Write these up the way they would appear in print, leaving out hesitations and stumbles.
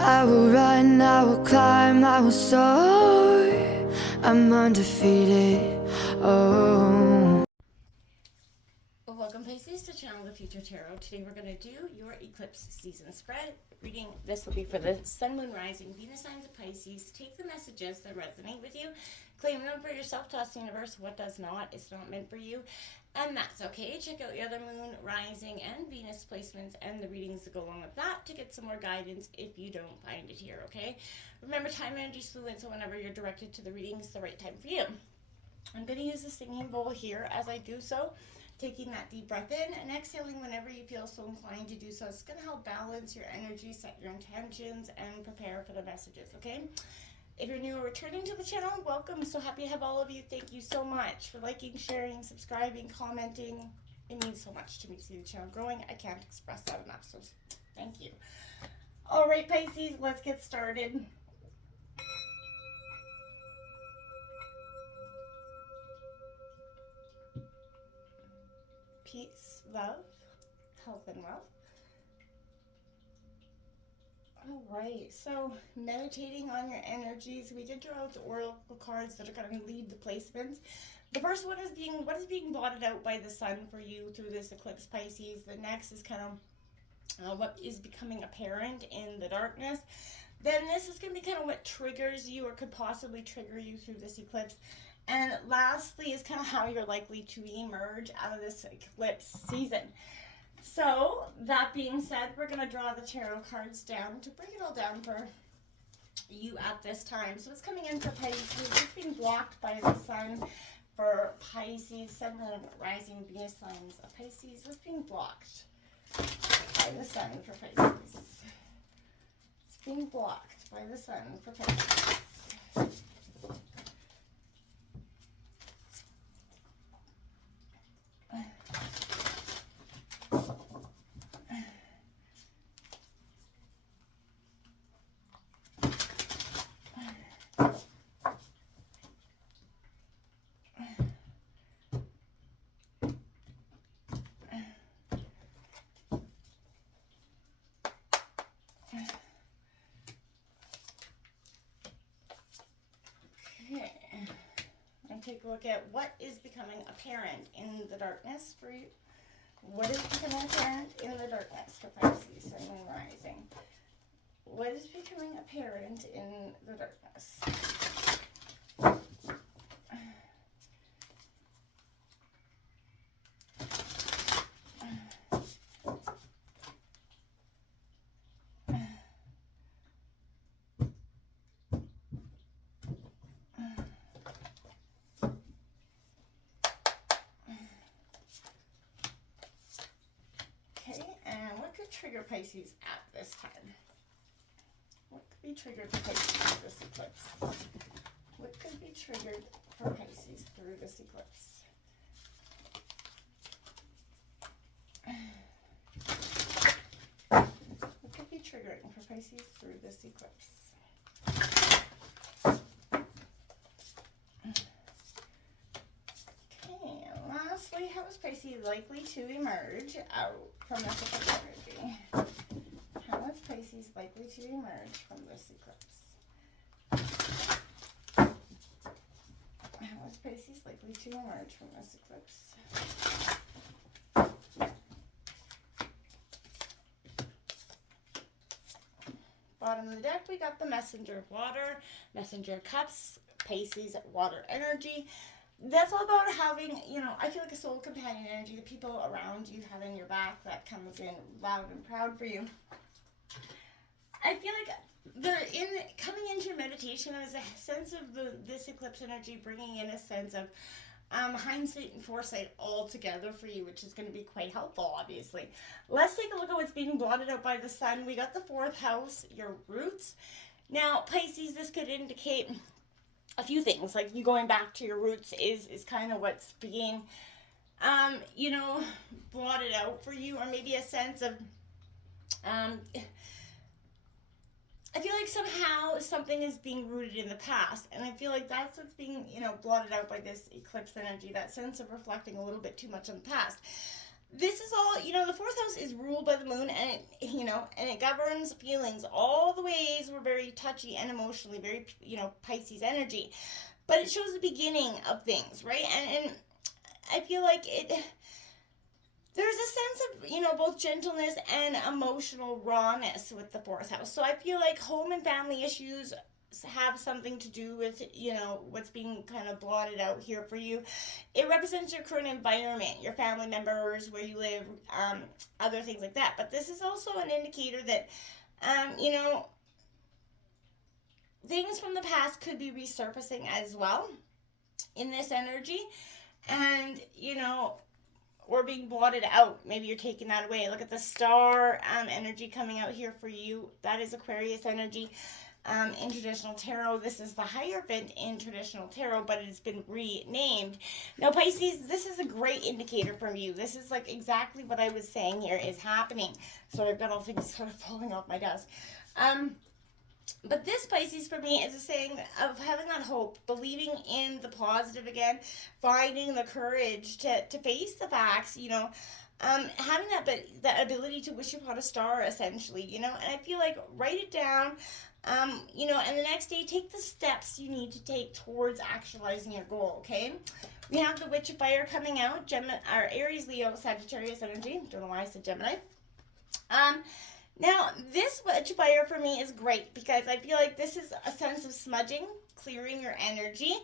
I will run, I will climb, I will soar. I'm undefeated. Oh. Welcome Pisces to Channel the Future Tarot. Today we're going to do your eclipse season spread reading. This will be for the Sun, Moon, Rising, Venus signs of Pisces. Take the messages that resonate with you, claim them for yourself, toss the universe. What does not, it's not meant for you, and that's okay. Check out your other Moon, Rising, and Venus placements and the readings that go along with that to get some more guidance if you don't find it here, okay? Remember, time energy is fluid, so whenever you're directed to the reading, it's the right time for you. I'm going to use the singing bowl here as I do so. Taking that deep breath in and exhaling whenever you feel so inclined to do so. It's going to help balance your energy, set your intentions, and prepare for the messages, okay? If you're new or returning to the channel, welcome. So happy to have all of you. Thank you so much for liking, sharing, subscribing, commenting. It means so much to me to see the channel growing. I can't express that enough, so thank you. All right, Pisces, let's get started. Peace, love, health, and wealth. All right, so meditating on your energies. We did draw out the oracle cards that are going to lead the placements. The first one is what is being blotted out by the sun for you through this eclipse, Pisces. The next is kind of what is becoming apparent in the darkness. Then this is going to be kind of what triggers you or could possibly trigger you through this eclipse. And lastly is kind of how you're likely to emerge out of this eclipse season. So, that being said, we're going to draw the tarot cards down to bring it all down for you at this time. So, it's coming in for Pisces. It's being blocked by the sun for Pisces, Sun, Moon, Rising, Venus signs of Pisces. It's being blocked by the sun for Pisces. It's being blocked by the sun for Pisces. Take a look at what is becoming apparent in the darkness for you. What is becoming apparent in the darkness for Pisces, Sun, Moon, Rising? What is becoming apparent in the darkness? Trigger Pisces at this time? What could be triggered for Pisces through this eclipse? What could be triggered for Pisces through this eclipse? What could be triggering for Pisces through this eclipse? Okay, and lastly, how is Pisces likely to emerge out from this eclipse energy? How is Pisces likely to emerge from this eclipse? How is Pisces likely to emerge from this eclipse? Bottom of the deck, we got the Messenger of Water, Messenger of Cups, Pisces water energy. That's all about having, I feel like a soul companion energy, the people around you having your back, that comes in loud and proud for you. I feel like coming into your meditation, there's a sense of this eclipse energy bringing in a sense of hindsight and foresight all together for you, which is going to be quite helpful, obviously. Let's take a look at what's being blotted out by the sun. We got the 4th house, your roots. Now, Pisces, this could indicate a few things, like you going back to your roots is kind of what's being, blotted out for you, or maybe a sense of, I feel like somehow something is being rooted in the past, and I feel like that's what's being, blotted out by this eclipse energy, that sense of reflecting a little bit too much on the past. this is all, the fourth house is ruled by the moon, and it governs feelings. All the ways we're very touchy and emotionally, very, Pisces energy. But it shows the beginning of things, right? And I feel like there's a sense of, both gentleness and emotional rawness with the fourth house. So I feel like home and family issues have something to do with, what's being kind of blotted out here for you. It represents your current environment, your family members, where you live, other things like that. But this is also an indicator that, things from the past could be resurfacing as well in this energy. And, or being blotted out. Maybe you're taking that away. Look at the star energy coming out here for you. That is Aquarius energy. In traditional tarot, this is the Hierophant in traditional tarot, but it's been renamed. Now, Pisces, this is a great indicator from you. This is like exactly what I was saying here is happening. So I've got all things sort of falling off my desk. But this, Pisces, for me, is a saying of having that hope, believing in the positive again, finding the courage to face the facts, having that ability to wish upon a star, essentially, and I feel like write it down, and the next day take the steps you need to take towards actualizing your goal, okay? We have the Witch of Fire coming out, Gemini, or Aries, Leo, Sagittarius energy. Don't know why I said Gemini. Now, this Witch of Fire for me is great because I feel like this is a sense of smudging, clearing your energy,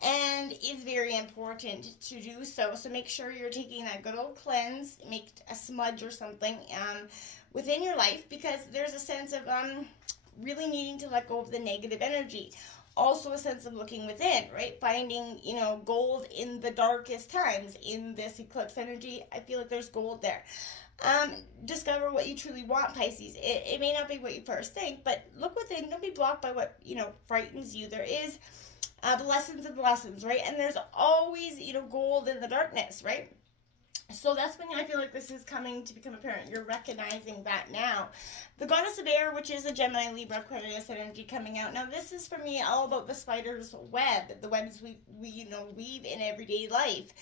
and is very important to do so. So make sure you're taking that good old cleanse, make a smudge or something within your life, because there's a sense of really needing to let go of the negative energy. Also a sense of looking within, right? Finding, gold in the darkest times. In this eclipse energy, I feel like there's gold there. Discover what you truly want, Pisces. It may not be what you first think, but look within. Don't be blocked by what, frightens you. There is the lessons of the lessons, right? And there's always, gold in the darkness, right? So that's when I feel like this is coming to become apparent. You're recognizing that now. The Goddess of Air, which is a Gemini, Libra, Aquarius energy coming out. Now, this is for me all about the spider's web, the webs we weave in everyday life.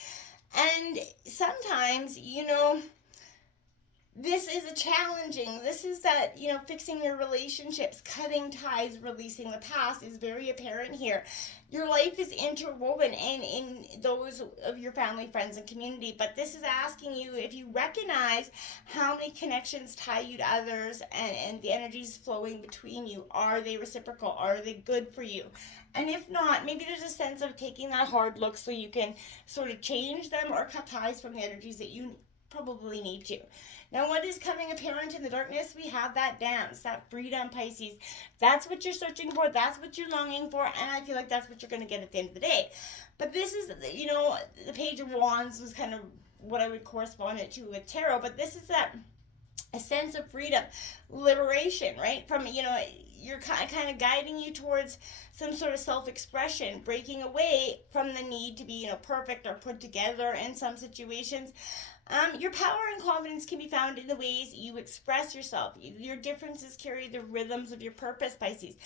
And sometimes, this is a challenging, this is that, fixing your relationships, cutting ties, releasing the past is very apparent here. Your life is interwoven in those of your family, friends, and community, but this is asking you if you recognize how many connections tie you to others and the energies flowing between you. Are they reciprocal? Are they good for you? And if not, maybe there's a sense of taking that hard look so you can sort of change them or cut ties from the energies that you probably need to. Now, what is coming apparent in the darkness? We have that dance, that freedom, Pisces. That's what you're searching for. That's what you're longing for. And I feel like that's what you're going to get at the end of the day. But this is, the Page of Wands was kind of what I would correspond it to with tarot. But this is that a sense of freedom, liberation, right? From, you're kind of guiding you towards some sort of self-expression, breaking away from the need to be, perfect or put together in some situations. Your power and confidence can be found in the ways you express yourself. Your differences carry the rhythms of your purpose, Pisces.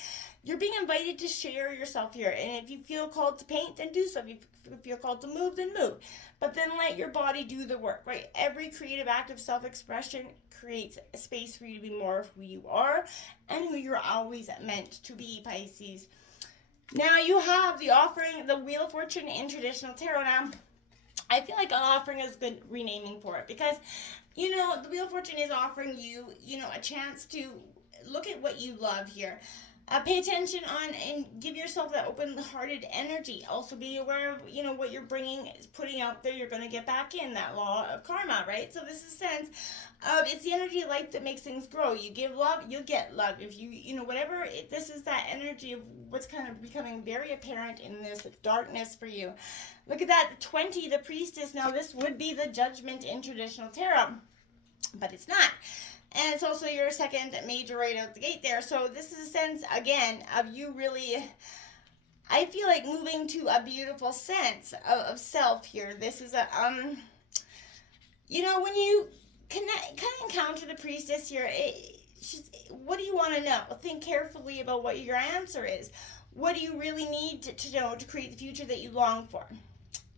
You're being invited to share yourself here. And if you feel called to paint, then do so. If you feel called to move, then move. But then let your body do the work, right? Every creative act of self-expression creates a space for you to be more of who you are and who you're always meant to be, Pisces. Now you have the offering, the Wheel of Fortune in traditional tarot. Now, I feel like an offering is good renaming for it because, the Wheel of Fortune is offering you, a chance to look at what you love here. Pay attention on and give yourself that open-hearted energy. Also be aware of, what you're putting out there, you're going to get back in, that law of karma, right? So this is a sense of, it's the energy of life that makes things grow. You give love, you'll get love. If this is that energy of what's kind of becoming very apparent in this darkness for you. Look at that, 20, the Priestess. Now this would be the Judgment in traditional tarot, but it's not. And it's also your second major right out the gate there. So this is a sense, again, of you really, I feel like moving to a beautiful sense of self here. This is when you kind of encounter the Priestess here, what do you want to know? Think carefully about what your answer is. What do you really need to know to create the future that you long for?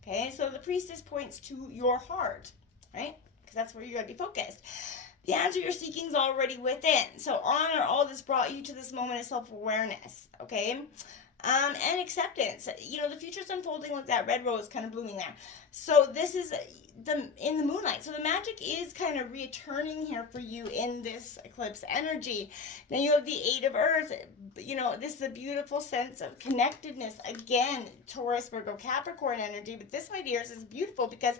Okay, so the Priestess points to your heart, right? because that's where you're going to be focused. The answer you're seeking is already within. So honor all this brought you to this moment of self-awareness, okay? And acceptance. The future's unfolding like that red rose kind of blooming there. So this is in the moonlight. So the magic is kind of returning here for you in this eclipse energy. Now you have the 8 of Earth. This is a beautiful sense of connectedness. Again, Taurus, Virgo, Capricorn energy. But this, my dears, is beautiful because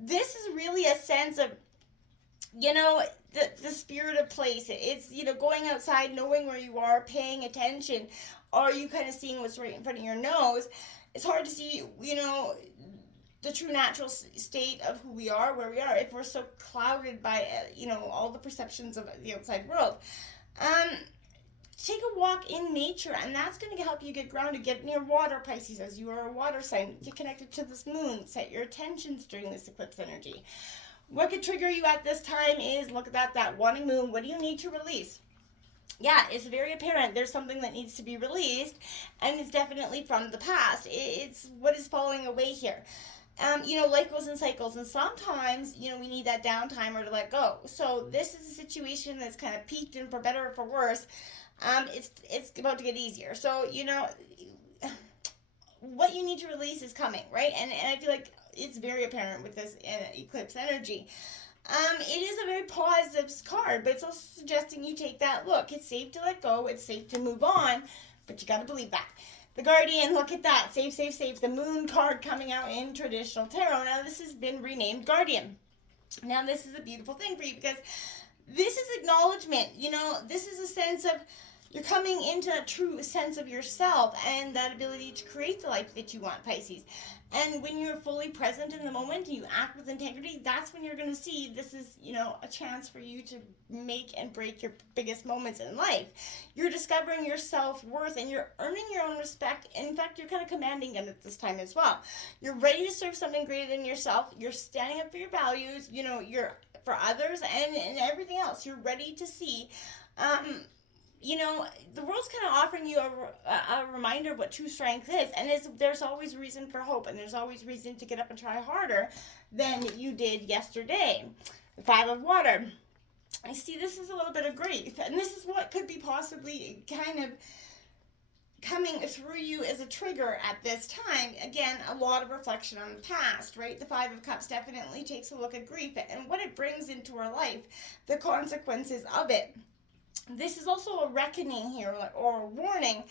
this is really a sense of the spirit of place. It's, going outside, knowing where you are, paying attention. Are you kind of seeing what's right in front of your nose? It's hard to see, the true natural state of who we are, where we are, if we're so clouded by, all the perceptions of the outside world. Take a walk in nature, and that's going to help you get grounded, get near water, Pisces, as you are a water sign. Get connected to this moon. Set your intentions during this eclipse energy. What could trigger you at this time is, look at that wanting moon. What do you need to release? Yeah, it's very apparent there's something that needs to be released, and it's definitely from the past. It's what is falling away here. Life goes in cycles, and sometimes, we need that downtime or to let go. So this is a situation that's kind of peaked, and for better or for worse, it's about to get easier. So, what you need to release is coming, right? And I feel like it's very apparent with this eclipse energy. It is a very positive card, but it's also suggesting you take that look. It's safe to let go. It's safe to move on, but you got to believe that. The Guardian, look at that. Safe, safe, safe. The Moon card coming out in traditional tarot. Now, this has been renamed Guardian. Now, this is a beautiful thing for you because this is acknowledgement. This is a sense of you're coming into a true sense of yourself and that ability to create the life that you want, Pisces. And when you're fully present in the moment and you act with integrity, that's when you're going to see this is, a chance for you to make and break your biggest moments in life. You're discovering your self-worth and you're earning your own respect. In fact, you're kind of commanding it at this time as well. You're ready to serve something greater than yourself. You're standing up for your values, you're for others and everything else. You're ready to see the world's kind of offering you a reminder of what true strength is. And there's always reason for hope, and there's always reason to get up and try harder than you did yesterday. The 5 of Water. I see this is a little bit of grief, and this is what could be possibly kind of coming through you as a trigger at this time. Again, a lot of reflection on the past, right? The 5 of Cups definitely takes a look at grief and what it brings into our life, the consequences of it. This is also a reckoning here, or a warning.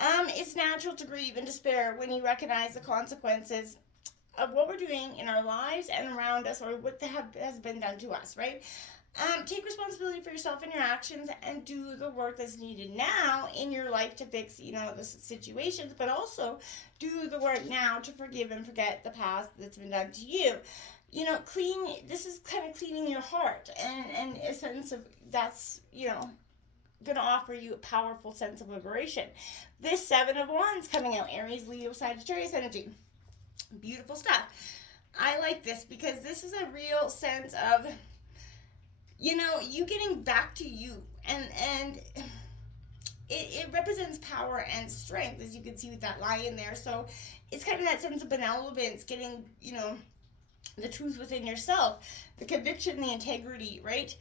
It's natural to grieve and despair when you recognize the consequences of what we're doing in our lives and around us, or what has been done to us, right? Take responsibility for yourself and your actions and do the work that's needed now in your life to fix, the situations, but also do the work now to forgive and forget the past that's been done to you. This is kind of cleaning your heart and a sense of that's, going to offer you a powerful sense of liberation. This 7 of Wands coming out, Aries, Leo, Sagittarius energy. Beautiful stuff. I like this because this is a real sense of, you getting back to you. And it represents power and strength, as you can see with that lion there. So it's kind of that sense of benevolence, getting, the truth within yourself, the conviction, the integrity, right?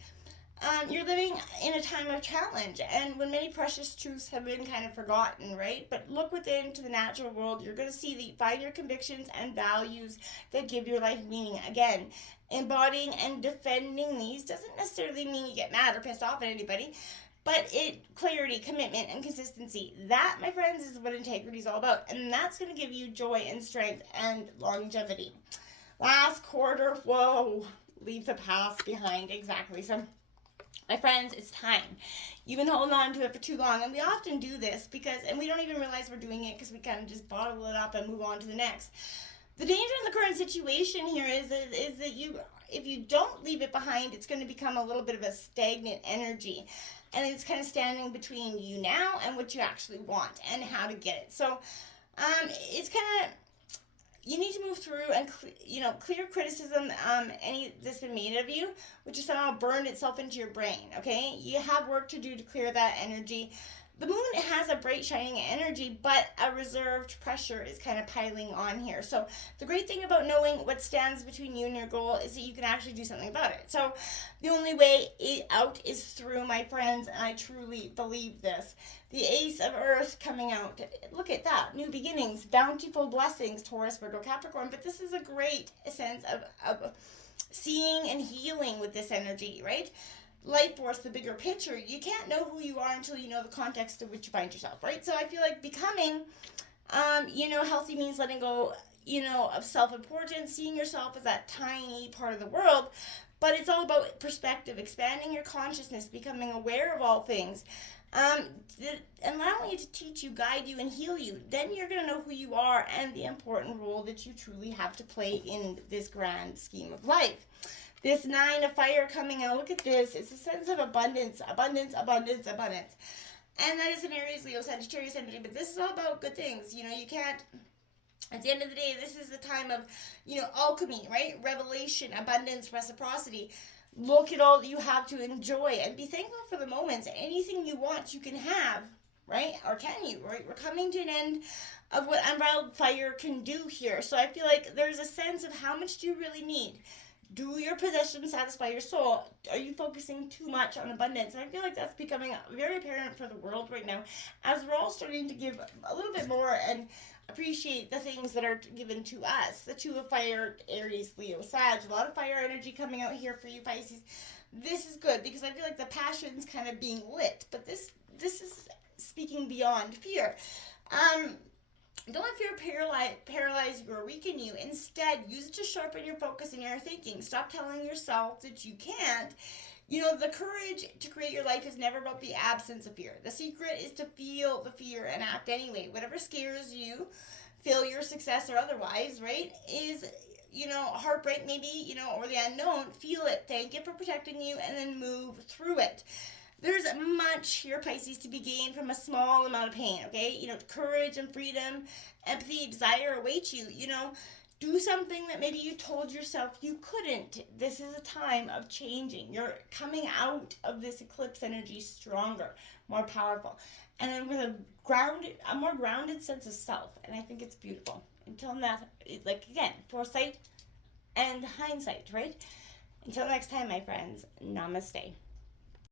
You're living in a time of challenge, and when many precious truths have been kind of forgotten, right? But look within to the natural world. You're going to find your convictions and values that give your life meaning. Again, embodying and defending these doesn't necessarily mean you get mad or pissed off at anybody, but clarity, commitment, and consistency. That, my friends, is what integrity is all about, and that's going to give you joy and strength and longevity. Last quarter, whoa, leave the past behind. Exactly. So, my friends, it's time. You've been holding on to it for too long, and we often do this and we don't even realize we're doing it because we kind of just bottle it up and move on to the next. The danger in the current situation here is that if you don't leave it behind, it's going to become a little bit of a stagnant energy, and it's kind of standing between you now and what you actually want and how to get it. So, it's kind of, you need to move through and clear criticism any that's been made of you, which has somehow burned itself into your brain. Okay, you have work to do to clear that energy. the moon has a bright shining energy, but a reserved pressure is kind of piling on here. So the great thing about knowing what stands between you and your goal is that you can actually do something about it. So the only way out is through, my friends, and I truly believe this. The Ace of Earth coming out. Look at that. New beginnings, bountiful blessings, Taurus, Virgo, Capricorn. But this is a great sense of seeing and healing with this energy, right? Life force, the bigger picture. You can't know who you are until you know the context of which you find yourself, right? So I feel like becoming, healthy means letting go, of self-importance, seeing yourself as that tiny part of the world. But it's all about perspective, expanding your consciousness, becoming aware of all things, allowing it to teach you, guide you, and heal you. Then you're going to know who you are and the important role that you truly have to play in this grand scheme of life. This 9 of fire coming out, look at this. It's a sense of abundance, abundance, abundance, abundance. And that is an Aries, Leo, Sagittarius energy, but this is all about good things. You can't, at the end of the day, this is the time of, alchemy, right? Revelation, abundance, reciprocity. Look at all that you have to enjoy and be thankful for the moments. Anything you want, you can have, right? Or can you, right? We're coming to an end of what unbridled fire can do here. So I feel like there's a sense of how much do you really need? Do your possessions satisfy your soul? Are you focusing too much on abundance? And I feel like that's becoming very apparent for the world right now, as we're all starting to give a little bit more and appreciate the things that are given to us. The 2 of fire, Aries, Leo, Sag. A lot of fire energy coming out here for you, Pisces. This is good because I feel like the passion's kind of being lit, but this is speaking beyond fear. Don't let fear paralyze you or weaken you. Instead, use it to sharpen your focus and your thinking. Stop telling yourself that you can't. The courage to create your life is never about the absence of fear. The secret is to feel the fear and act anyway. Whatever scares you, failure, success, or otherwise, right, is, heartbreak maybe, or the unknown. Feel it. Thank it for protecting you and then move through it. There's much here, Pisces, to be gained from a small amount of pain, okay? Courage and freedom, empathy, desire await you. Do something that maybe you told yourself you couldn't. This is a time of changing. You're coming out of this eclipse energy stronger, more powerful. And then with a more grounded sense of self. And I think it's beautiful. Until now, again, foresight and hindsight, right? Until next time, my friends, namaste.